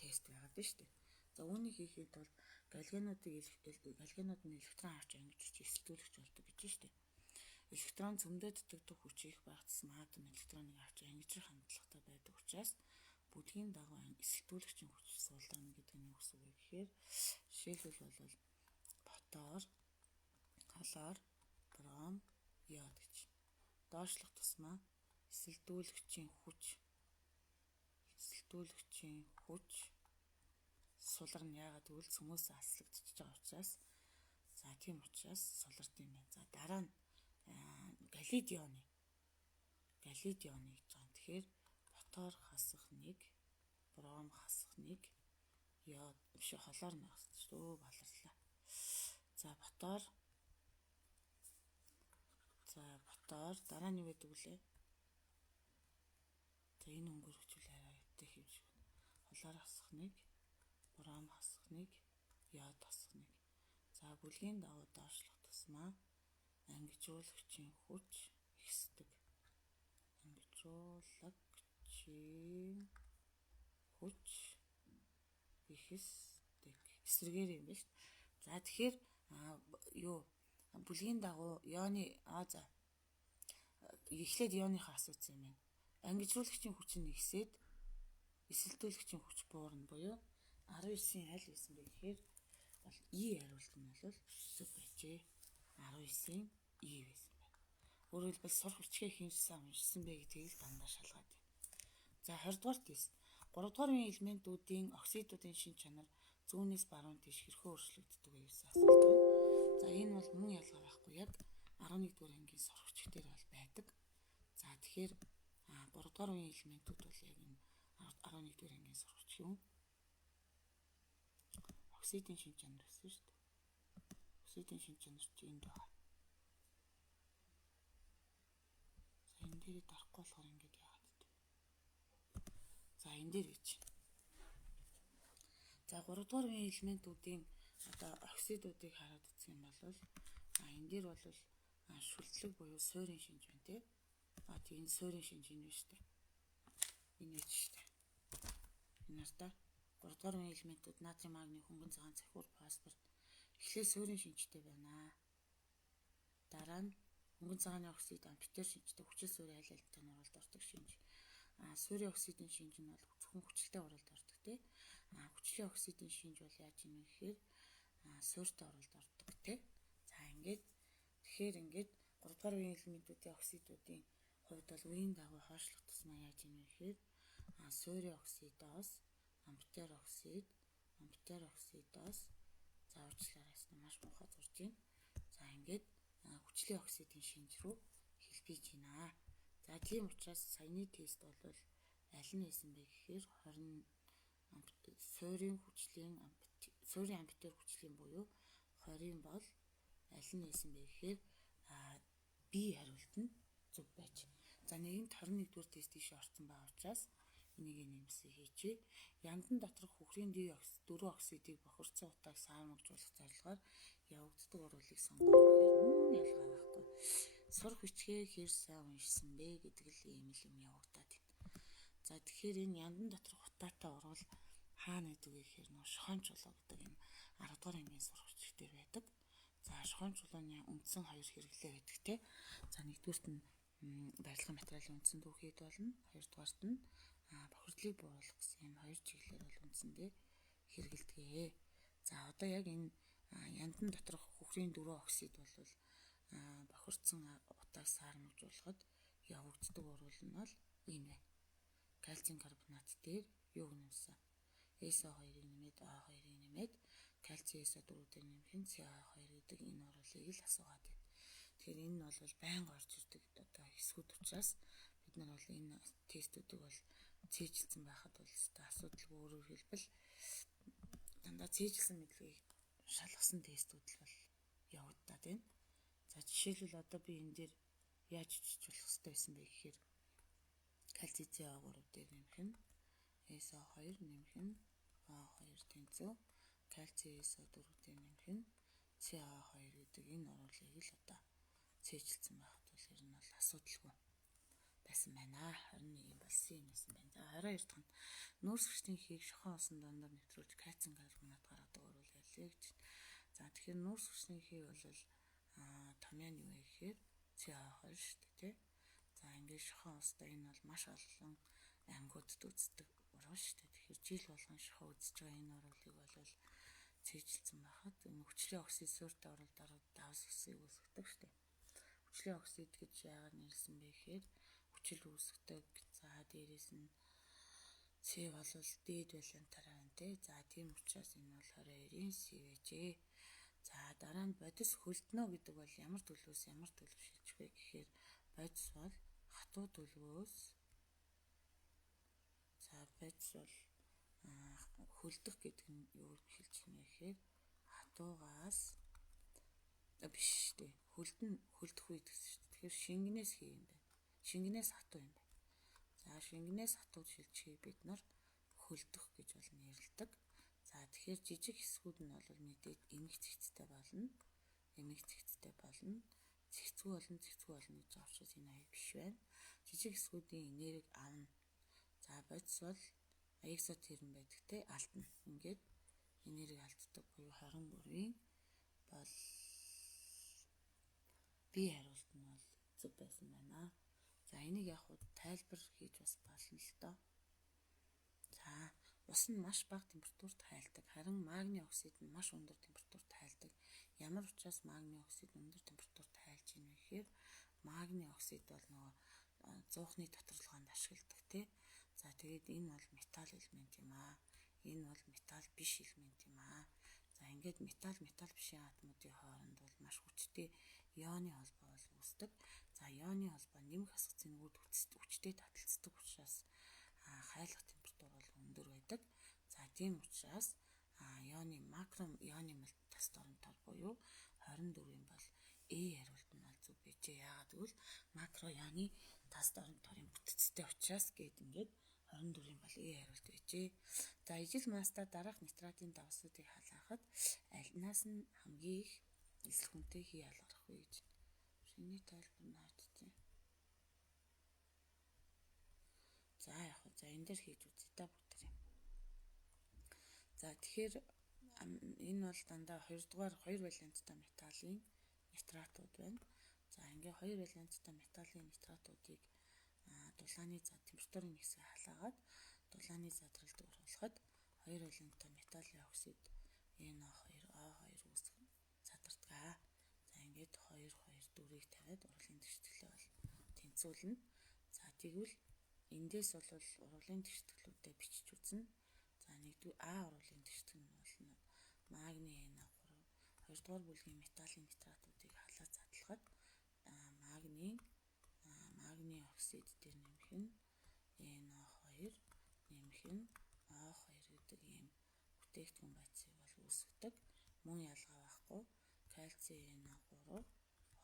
тест байгаад байна шүү дээ. За үүнийг хийхэд бол галгианууд нь электрон авч ангижуулж эсэлтүүлэгч болдог гэж байна шүү дээ. Электрон цөмдөө дутагдах хүч их багтсан атом электроныг авч ангижрах хандлагатай байдаг учраас бүлгийн дагуу эсэлтүүлэгчийн хүч суулгана гэдэг нь юу гэсэн үг вэ гэхээр жишээлбэл бол фотор, калор, бром, йод гэж доошлох тусмаа эсэлтүүлэгчийн хүч сулгана. Яагаад гэвэл цөмөөс аслагдчихж байгаа учраас тийм учраас сулард юм байна. За дараа нь галлидионы гэж байна. Тэгэхээр фотор хасах 1, бром хасах 1, йод биш холоор нь багсчихлоо баларлаа. За фотор дараа нь юу гэдэг вүлээ? За энэ өнгөрөхчүүл арай өвдөх юм шиг байна. Холоор хасах 1, бром хасах 1, йод хасах 1. За бүлгийн дагуу доошлох тусмаа ангижуулагчийн хүч ихсдэг. Эсрэгээр юм байна шүү. За тэгэхээр бүлгийн дагуу ионы эхлээд ионыхаа асуусан юм байна. Ангижуулагчийн хүч нь ихсээд эсэлтүүлэгчийн хүч буурна буюу 19-ийн аль байсан бэ гэхээр бол И хариулт нь бол зөв байжээ. 19-ийн И байсан байна. Өөрөөр хэлбэл сурах бичгээ хинжсэн уншсан бэ гэдгийг дандаа шалгаад байна. За 20 дугаар тест. 3 дугаар үеийн элементүүдийн оксидуудын шин чанар зүүнээс баруун тийш хэрхэн өөрчлөгддөг вэ гэсэн асуулт байна. За энэ бол мөн ялгаа байхгүй яг 11 дугаар ангийн сурах бичгээр бол байдаг. За тэгэхээр 3 дугаар үеийн элементүүд бол яг энэ 11 дугаар ангийн сурах бичиг юм. Оксидын шин чанар гэсэн шүү дээ. Оксидын шин чанар чи энд байгаа. За энэ дээрээ дарахгүй болохоор ингэж яагаад вэ? За энэ дээр гэж. За 3 дугаар үеийн элементүүдийн одоо оксидуудыг хараад үзэх юм бол энэ дээр бол шүлтлэг буюу суурийн шинж байна тий. Энэ суурийн шинж энэ биш үү? Энэ биш үү? Энэ нартаа 3 дугаар үеийн элементүүд натрий, магний, хөнгөн цагаан, цахиур, фосфор эхлээд суурийн шинжтэй байна. Дараа нь хөнгөн цагааны оксид ампер шинжтэй хүчил суурийн аль альтай нуралд ордог шинж. Суурийн оксидын шинж нь бол зөвхөн хүчилтэй уралд ордог тий. Хүчлийн оксидын шинж бол яаж юм бэ гэхээр суурьтай уралд ордог тий. За тэгэхээр 3 дугаар үеийн элементүүдийн оксидуудын хувьд бол үеийн дагуу хойшлох тусмаа яаж юм бэ гэхээр суурийн оксидоос ампер оксидоос за уучлаарай маш муухай зурж байна. За хүчлийн оксидын шинж рүү хэлбэж байна. За тийм учраас саяны тест бол аль нь байсан бэ гэхээр 20 суурийн ампер хүчлийн буюу 20 бол аль нь байсан бэ гэхээр B хариулт нь зөв байж. За нэгэнт 21 дугаар тест ийш орсон байгаа учраас энийг нэмсэн хийчихье. Яндан доторх хөхрийн дөрвөн оксидыг бохирдсон утааг саармагжуулах зорилгоор явагддаг уруулыг сонгох гэхээр мөн ялгаа байхгүй. Сурах бичгээ хэр сайн уншсан бэ гэдэг л ийм л юм явагдаад байна. За тэгэхээр энэ яндан доторх утаатай урвал хаана гэдэг вэ гэхээр шохойн чулуу гэдэг энэ 10 дугаар ангийн сурах бичиг дээр байдаг. За шохойн чулууны үндсэн хоёр хэрэглээ байдаг те. За нэгдүгüүрт нь барилгын материалын үндсэн түүхийд болно. Хоёрдугаарт нь бохирдлыг бууруулах гэсэн энэ хоёр чиглэлээр бол үндсэндээ хэрэгэлдэгэ. За одоо яг энэ яндан доторх хөхрийн дөрвөн оксид бол бохирдсон утааг саармагжуулахад явагддаг уруул нь бол энэ байна. Кальцийн карбонат дээр юуг нэмсэн? SO2-ыг нэмээд O2-ыг нэмээд кальцийн SO4-ыг нэмэх нь CO2 гэдэг энэ уруулыг л асуугаад байна. Тэгэхээр энэ нь бол байнга орж ирдэг одоо хэсгүүд учраас бид нар бол энэ тестүүдийг бол цээжилсэн байхад бол асуудалгүй өөрөөр хэлбэл дандаа цээжилсэн мэдлэгийг шалгасан тестүүд л бол явагдаад байна. За жишээлбэл одоо би энэ дээр яаж бичиж болох хэрэгтэй байсан бэ гэхээр кальций CA3 дээр нэмэх нь SO2 нэмэх нь O2 тэнцүү кальций SO4 дээр нэмэх нь CA2 гэдэг энэ оруулыг л одоо цээжилсэн байхад бол ер нь бол асуудалгүй байсан байна. 21 болсон юм байсан байна. За 22 дахь нь нүүрс гэрчлийн хийг шохон усан дондор нэвтрүүлж кальцийн карбонат гаргадаг оруул яллаа гэж. За тэгэхээр нүүрс гэрчлийн хий бол томьёо нь юу вэ гэхээр CA2 шүү дээ тий. За ингээд шохон устай энэ бол маш олон ангиудад үздэг оруу шүү дээ. Тэгэхээр жил болгон шохоо үзэж байгаа энэ оруулыг бол цээжилсэн байхад хүчлийн оксид суурьтай орол дараад давс усыг үүсгдэг шүү дээ. Хүчлийн оксид гэж яагаад нэрлсэн бэ гэхээр хүчил үүсгдэг. За дээрээс нь С бол дээд валентараа байна тий. За тийм учраас энэ бол 22-ын С байжээ. За дараа нь бодис хөлднө гэдэг бол ямар төлөвөөс ямар төлөв шилжих вэ гэхээр бодис бол хатуу төлөвөөс за бодис бол хөлдөх гэдэг нь юу шилжих нэ гэхээр хатуугаас биш шүү дээ. Хөлдөх үед гэсэн шүү дээ. Тэгэхээр шингэнээс хий юм байна. Шингэнээс хатуу юм байна. За шингэнээс хатууд шилжихийг бид нар хөлдөх гэж бол нэрлэдэг. За тэгэхээр жижиг хэсгүүд нь бол мэдээд эмэг цэгцтэй болно. Эмэг цэгцтэй болно. Цэгцгүй болно гэж авчирс энэ аяг биш байна. Жижиг хэсгүүдийн энерги авна. За бодис бол экзотерм байдаг те алдна. Ингээд энерги алддаг буюу 23-ийн бол бие хариулт нь бол зөв байсан байна. За энийг яг хуу тайлбар хийж бас болно л доо. За ус нь маш бага температурт хайлдаг. Харин магний оксид нь маш өндөр температурт хайлдаг. Ямар учраас магний оксид өндөр температурт хайлж ийн вэ гэхээр магний оксид бол нөгөө зуухны доторлогоонд ашигладаг тий. За тэгээд энэ бол металл элемент юм аа. Энэ бол металл биш элемент юм аа. За ингээд металл бишийн атомуудын хооронд бол маш хүчтэй ионы холбоо бол үүсдэг. За ионы холбоо нэмэх асгацын үүд хүчтэй таталцдаг учраас хайлах температур бол өндөр байдаг. За тийм учраас ионы макро ионы тас доромтор буюу 24-ийн бол хариулт нь бол зөв байжээ. Яагаад гэвэл макро ионы тас доромторын бүтцтэй учраас ингээд 24-ийн бол хариулт байжээ. За ижил маста дараах нитратын давсуудыг халаахад альнаас нь хамгийн их эсрэг хүнтэй хий алгарах вэ гэж шиний тайлбар наадчих. За яг хөө энэ дээр хийж үзье та бүгд. За тэгэхээр энэ бол дандаа 2 валенттай металлын нитратууд байна. За ингээ 2 валенттай металлын нитратуудыг дулааны температурын нэгсээ халаагаад дулааны задралд оруулахад 2 валенттай металлын оксид NO2 үүсгэн задардаг. За ингээд 2 4-ийг тавиад урлагийн тэгштэглээ бол тэнцвүүлнэ. За тэгвэл эндээс бол урлагийн тэгштэглүүдэд бичиж үзнэ. За нэгдүгээр А урлагийн тэгштгэл нь болно. Магний NO3 2 дугаар бүлгийн металлын нитратуудыг халаад задлахад магний оксид дээр нэмэх нь NO2 нэмэх нь O2 гэдэг ийм бүтээгдэхүүн байцыг бол үүсгдэг. Мөн ялгаа байхгүй. Кальций NO3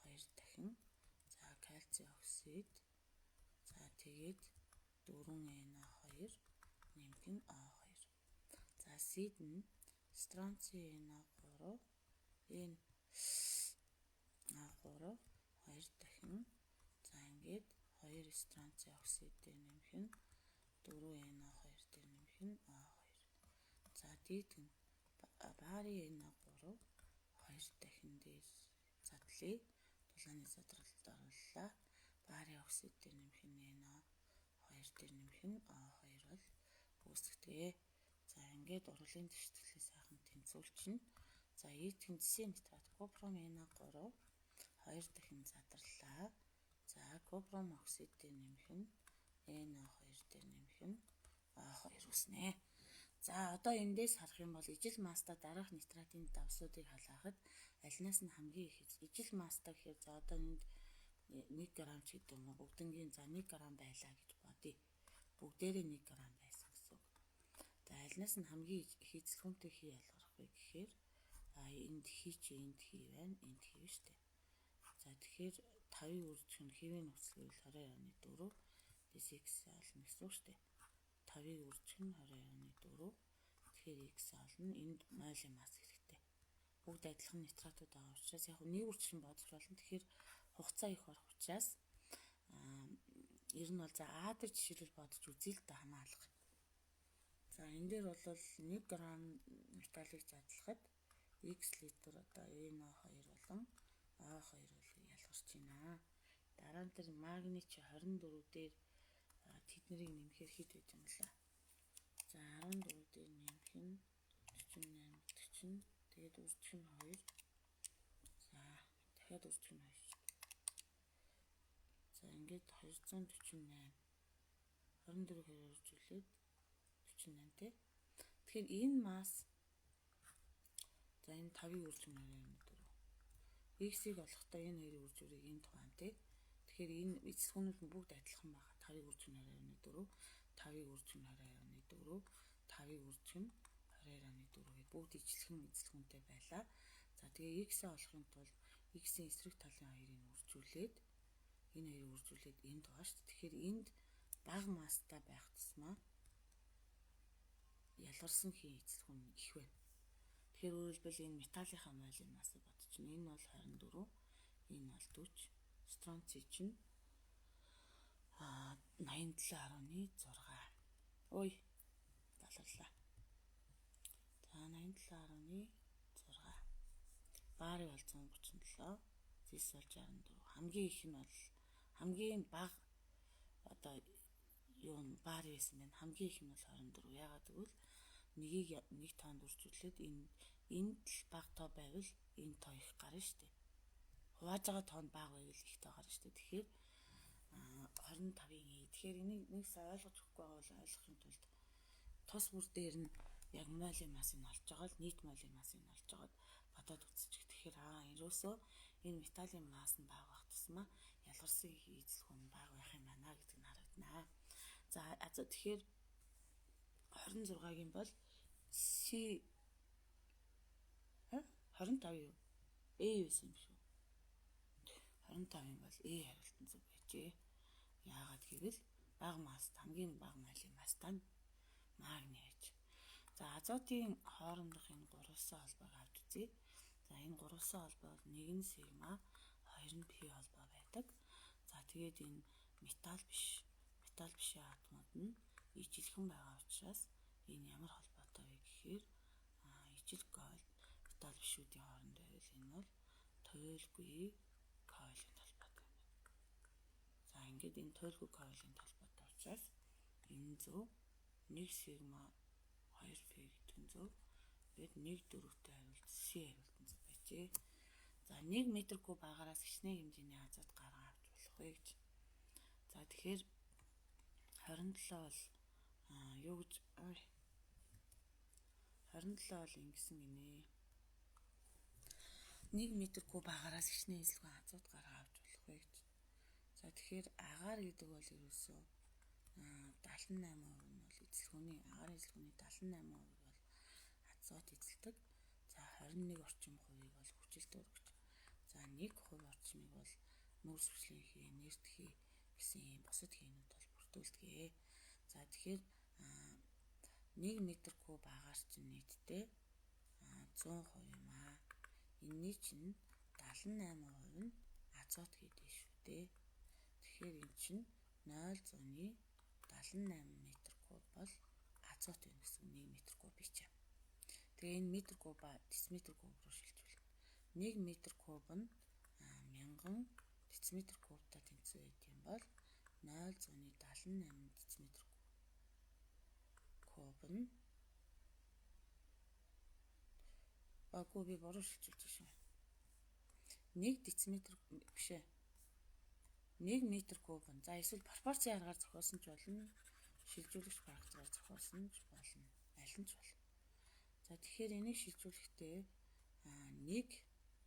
2 дахин за кальций оксид за тэгээд 4 NO2 нэмэх нь O2. За сид нь стронций NO3 энэ А3 2 дахин за ингээд 2 стронций оксид дээр нэмэх нь 4 NO2 дээр нэмэх нь O2. За дээд нь барийн NO3 2 дахин дээр задлаа. Дулааны задралд орууллаа. Барийн оксид дээр нэмэх нь NO2 дээр нэмэх нь O2 бол үүсгдэг. За ингээд урлагийн тэгштэглээ сайхан тэнцвүүлчихнэ. За ийдхэн зэсийн нитрат купрум NO3 2 дахин задарлаа. За купрум оксид дээр нэмэх нь NO2 дээр нэмэх нь O2 үүснэ. За одоо эндээс харах юм бол ижил маста дараах нитратын давсуудыг халаахад альнаас нь хамгийн их ижил маста гэхээр за одоо энд 1 г ч гэдэг юм уу бүгднгийн за 1 г байлаа гэж бодъё. Бүгдээрээ 1 г байсан гэсэн үг. За альнаас нь хамгийн их эзлэх хүнтэй хий алгарах вэ гэхээр энд хий чи энд хий байна, энд хий шүү дээ. За тэгэхээр 5-ийн үржих нь хэвийн нөхцөл 22.4 Тэс x олно гэсэн үг шүү дээ. 5-ыг үржих нь 22.4. Тэгэхээр x олно. Энд 0-ын мас хэрэгтэй. Бүгд адилхан нитратууд байгаа учраас яг нэг үржих нь бодож болно. Тэгэхээр хугацаа их орох учраас ер нь бол за А дээр жишээлбэл бодож үзье л да хамаалах. За энэ дээр бол 1 грамм металлыг задлахад x литр одоо NO2 болон O2 бол ялгарч байна. Дараа нь тэр магний чи 24 дээр тэднийг нэмэхээр хэд байж юм бэлээ. За 14 дээр нэмэх нь 48 40. Тэгээд үржих нь 2. За дахиад үржих нь 2. За ингээд 248. 24-ээр үржүүлээд 48 тий. Тэгэхээр энэ масс за энэ 5-ыг үржих нь 22.4. X-ийг олохдоо энэ хоёрыг үржүүлэх энэ тухайн тий. Тэгэхээр энэ эцэлгүүнүүд нь бүгд адилхан байгаа. 5-ыг үржих нь 22.4, 5-ыг үржих нь 22.4, 5-ыг үржих нь 22.4 гэдэг бүгд ижилхэн эцэлгүүнтэй байлаа. За тэгээ x-ээ олохын тулд x-ийн эсрэг талын хоёрыг үржүүлээд энэ хоёрыг үржүүлээд энд байгаа шүү дээ. Тэгэхээр энд бага масстай байх тусмаа ялгарсан хийн эцэлгүүн их байна. Тэгэхээр өөрөлдвөл энэ металлынхаа молекулын массыг бодчихно. Энэ бол 24, энэ бол 40. Стронций чинь 87.6. Ой, баларлаа. За 87.6. Баарыг бол 137, зис бол 64. Хамгийн их нь бол хамгийн бага одоо юу н баар байсан байна. Хамгийн их нь бол 24. Ягаад гэвэл нэгийг нэг тоонд үржүүлээд энд л бага тоо байвал энэ тоо их гарна шүү дээ. Хувааж байгаа тоонд бага байвал их тоо гарна шүү дээ. Тэгэхээр 25-ийн E. Тэгэхээр энийг нэг сая ойлгож өгөхгүй байгаа бол ойлгохын тулд тус бүр дээр нь яг молекулын массыг олж байгаа л нийт молекулын массыг олж байгаад бодоод үзчих. Тэгэхээр ерөөсөө энэ металлын масс нь бага байх тусмаа ялгарсан эзэлгүүн нь бага байх юм байна гэдэг нь харагдана. За тэгэхээр 26-гийн бол C 25 юу? A байсан юм шүү. 25-ын бол A хариултан зөв байжээ. Яагаад гэвэл бага масс хамгийн бага молекулын масстай нь магний байж. За азотын хоорондох энэ гурвалсан холбоог авч үзье. За энэ гурвалсан холбоо бол 1 сигма 2 нь пи холбоо байдаг. За тэгээд энэ металл бишээ атомууд нь ижилхэн байгаа учраас энэ ямар холбоотой вэ гэхээр ижил койл металл бишүүдийн хооронд байвал энэ бол туйлгүй койлын холбоотой юм байна. За ингээд энэ туйлгүй койлын холбоотой учраас энэ зөв 1 сигма 2 пи гэдэг нь зөв. Тэгээд 1/4-тэй хариулт C хариултан зөв байжээ. За 1 м куб агаараас хичнээн хэмжээний азот гарган авч болох вэ гэж. За тэгэхээр 27 бол юу гэж 27 бол ингэсэн гинэ. 1 м куб агаараас хичнээн эзэлгүүн азот гарган авч болох вэ гэж. За тэгэхээр агаар гэдэг бол ерөөсөө 78% нь бол эзэлгүүний агаарын эзэлгүүний 78% бол азот эзэлдэг. За 21 орчим хувийг бол хүчил дүүргэж. За 1% орчмыг бол нүүрс хүчлийн хий, нэрт хий гэсэн ийм бусад хийнүүд бол бүрдүүлдэг. За тэгэхээр 1 м куб агаар чинь нийтдээ 100% юм аа. Энэний чинь 78% нь азот гэдэг шүү дээ. Тэгэхээр эн чинь 0.78 м куб бол азот юм гэсэн 1 м куб бичээ. Тэгээ энэ метр куба дециметр куб руу шилжүүлнэ. 1 м куб нь 1000 дециметр кубтай тэнцвэр байт юм бол 0.78 дециметр куб нь баггүй би буруу шилжүүлж шүү. 1 дециметр биш ээ. 1 м куб нь за эсвэл пропорцийн аргаар зохиосон ч болно. Шилжүүлэгч фактораар зохиосон ч болно. Аль нь ч болно. За тэгэхээр энийг шилжүүлэхдээ 1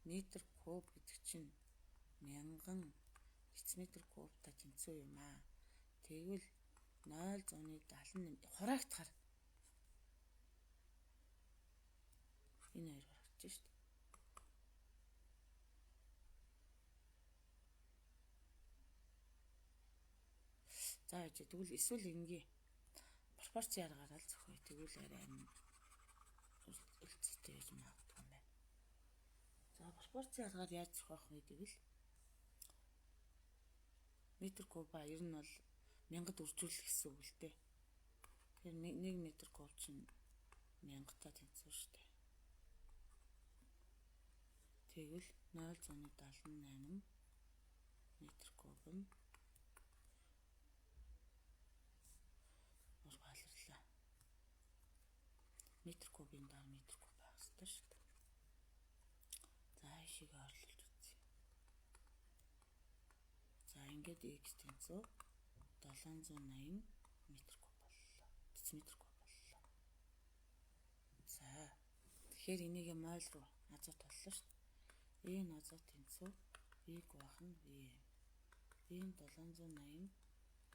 м куб гэдэг чинь 1000 дециметр кубтай тэнцвэр юм аа. Тэгвэл 0.78 хураагдахаар энэ хоёр харагдаж шүү дээ. За яж тэгвэл эсвэл ингээ пропорцийн аргаараа л зохио. Тэгвэл арай үлцэтэй байж магадгүй юм байна. За пропорцийн аргаар яаж зохиох вэ гэвэл метр куба ер нь бол 1000-д үржүүлэх гэсэн үг л дээ. Тэгэхээр 1 метр куб чинь 1000-таа тэнцвэр шүү дээ. Тэгвэл 0.78 метр куб нь ургаалрлаа. Метр кубын доор метр куб байх хэрэгтэй шүү дээ. За ишиг орлуулж үзье. За ингээд x тэнцүү 780 метр куб боллоо. Дециметр куб боллоо. За тэгэхээр энийг моль руу азот боллоо шүү дээ. Энэ азот тэнцүү V-г хуваах нь Vm. V-ийн 780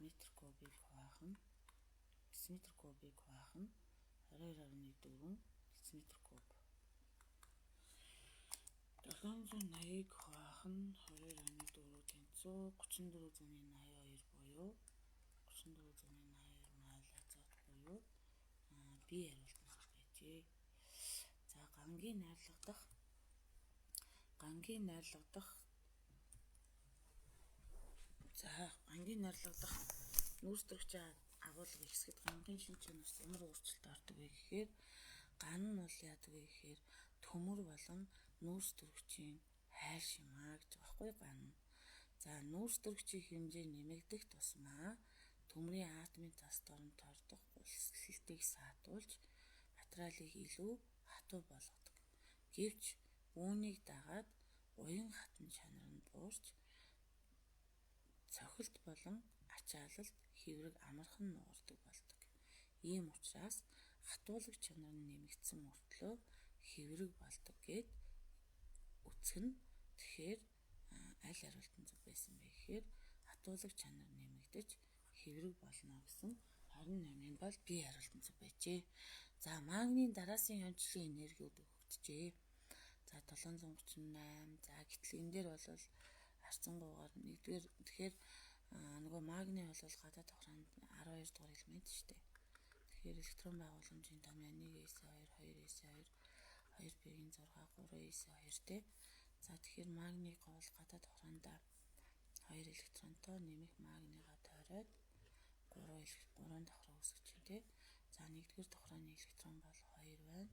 метр кубыг хуваах нь дециметр кубыг хуваах нь 22.4 дециметр куб. 780-ыг хуваах нь 22.4 тэнцүү 3482 буюу 3482 моль азот буюу B хариулт нь байжээ. За гангийн найрлагадах нүүрстөрөгчийн агуулга хэсгэд гангийн шинж чанарт ямар өөрчлөлт ордог вэ гэхээр ган нь бол яадаг вэ гэхээр төмөр болон нүүрстөрөгчийн хайр шимаа гэж багхгүй ган. За нүүрстөрөгчийн хэмжээ нэмэгдэх тусмаа төмрийн атомын цас дорн тордох улсэлтийг саатуулж материалыг илүү хатуу болгодог. Гэвч үүнийг дагаад уян хатан чанар нь буурч цохилт болон ачаалалт хэврэг амархан нугардаг болдог. Ийм учраас хатуулагч чанар нь нэмэгдсэн мөртлөө хэврэг болдог гэд үцэг нь тэгэхээр аль хариултан зөв байсан бэ гэхээр хатуулагч чанар нэмэгдэж хэврэг болно гэсэн 28-ын бол B хариултан зөв байжээ. За магнийн дараасын хончлын энергиуд өгөгдөжээ. За 738. За гэтэл энэ дээр бол харцангуугаар нэгдүгээр тэгэхээр нөгөө магний бол гадаад тохроонд 12 дугаар элемент шүү дээ. Тэгэхээр электрон байгууламжийн томьёо 1s2 2s2 2p-ийн 6 3s2 тэ. За тэгэхээр магний гол гадаад тохроондоо 2 электронтой нэмэх магнигаа тойроод 3 давхраа үүсгэж байна тэ. За нэгдүгээр тохрооны электрон бол 2 байна.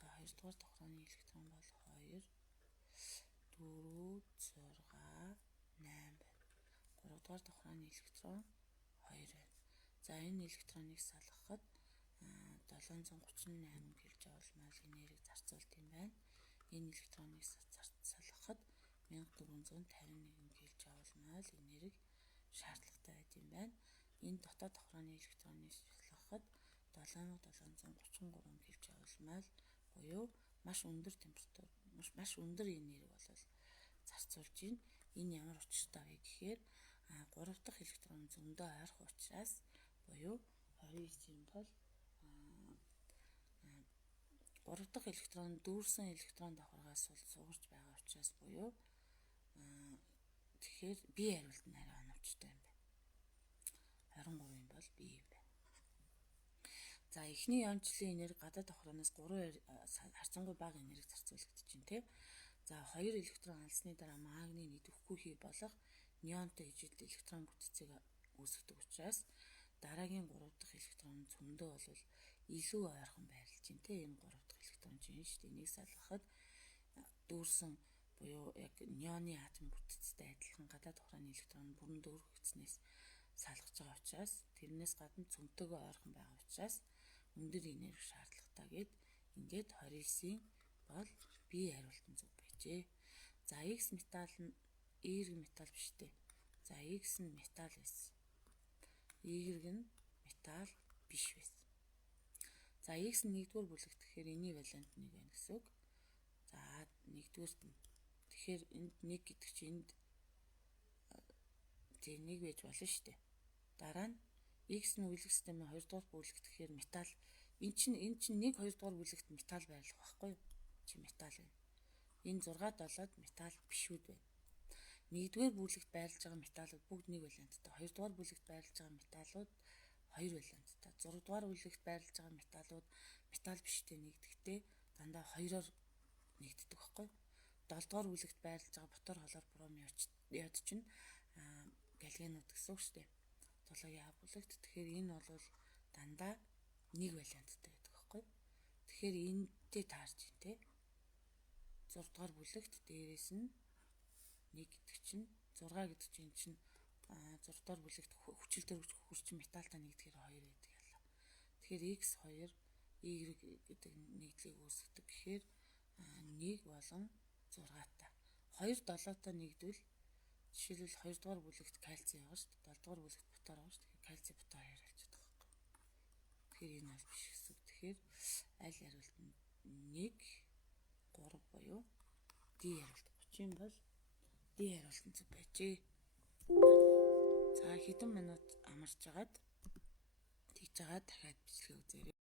За хоёрдугаар тохрооны электрон бол 2 4 6 8 байна. Гуравдугаар тохрооны электрон 2 байна. За энэ электроныг салгахад 738 кJ мол энерги зарцуулт юм байна. Энэ электроныг салгахад 1451 кJ мол энерги шаардлагатай байт юм байна. Энэ дотоод тохрооны электроныг салгахад 7733 кJ мол буюу маш өндөр температур, маш өндөр энерги болол зарцуулж байна. Энэ ямар учиртай вэ гэхээр 3 дахь электрон зөндөө ойрох учраас буюу 29-ийн бол 3 дахь электрон дүүрсэн электрон давхаргаас бол сугарч байгаа учраас буюу тэгэхээр B хариулт нь арай оновчтой юм байна. 23-ын бол B юм байна. За эхний онцлог энерги гадаад тохрооноос 3 харьцангуй бага энерги зарцуулагдаж байна тийм. За 2 электрон алсны дараа магний идэвхгүй хий болох неонтой ижил электрон бүтцийг үүсгдэг учраас дараагийн 3 дахь электрон зөндөө бол илүү ойрхон байрлаж байна тийм. Энэ 3 дахь электрон чинь шүү дээ. Энийг салгахад дүүрсэн буюу яг неоны атом бүтцтэй адилхан гадаад тохрооны электрон бүрэн дүүргэгдснээс салгаж байгаа учраас тэрнээс гадна цөмтөөгөө ойрхон байгаа учраас өндөр энерги шаардлагатай гэд ингээд 29-ийн бол B хариултан зөв байжээ. За X металл нь Y металл биш дээ. За X нь металл байсан. Y нь металл биш байсан. За X нь нэгдүгээр бүлэг тэгэхээр энэний валент 1 байна гэсэн үг. За нэгдүгээрт нь тэгэхээр энд 1 гэдэг чинь энд тэг 1 байж болно шүү дээ. Дараа нь X нь үйлэх системийн 2 дугаар бүлэг тэгэхээр металл энэ чинь 1 2 дугаар бүлэгт металл байрлах байхгүй юу? Чи металл байна. Энэ 6 7-д металл бишүүд байна. 1-р бүлэгт байрлаж байгаа металлууд бүгд 1 валенттай. 2-р бүлэгт байрлаж байгаа металлууд 2 валенттай. 6-р бүлэгт байрлаж байгаа металлууд металл биштэй нэгдэхдээ дандаа 2-оор нэгддэг байхгүй. 7-р бүлэгт байрлаж байгаа ботор холоор бромын йод чинь галогенууд гэсэн үг шүү дээ. 7-гийн А бүлэгт. Тэгэхээр энэ бол дандаа 1 валенттай байдаг байхгүй. Тэгэхээр энэтэй таарч ин тэ. 6-р бүлэгт дээрээс нь 1 гэдэг чинь 6 гэдэг чинь 6-р бүлэгт хүчил төр хүчин металлтай нэгдэхээр 2 байдаг ялла. Тэгэхээр x2 y гэдэг нэгдлийг үүсгэдэг. Тэгэхээр 1 болон 6-тай. 2 7-тай нэгдвэл жишээлбэл 2-р бүлэгт кальций байгаа шүү дээ. 7-р бүлэгт ботор байгаа шүү дээ. Кальций ботор 2 болчиход байгаа байхгүй. Тэгэхээр энэ бол биш гэсэн. Тэгэхээр аль хариулт нь 1 3 буюу D хариулт 30 бол D хариулт нь зөв байжээ. За хэдэн минут амарч жагаад тэгж жагаад дахиад бичлэгээ үзээрэй.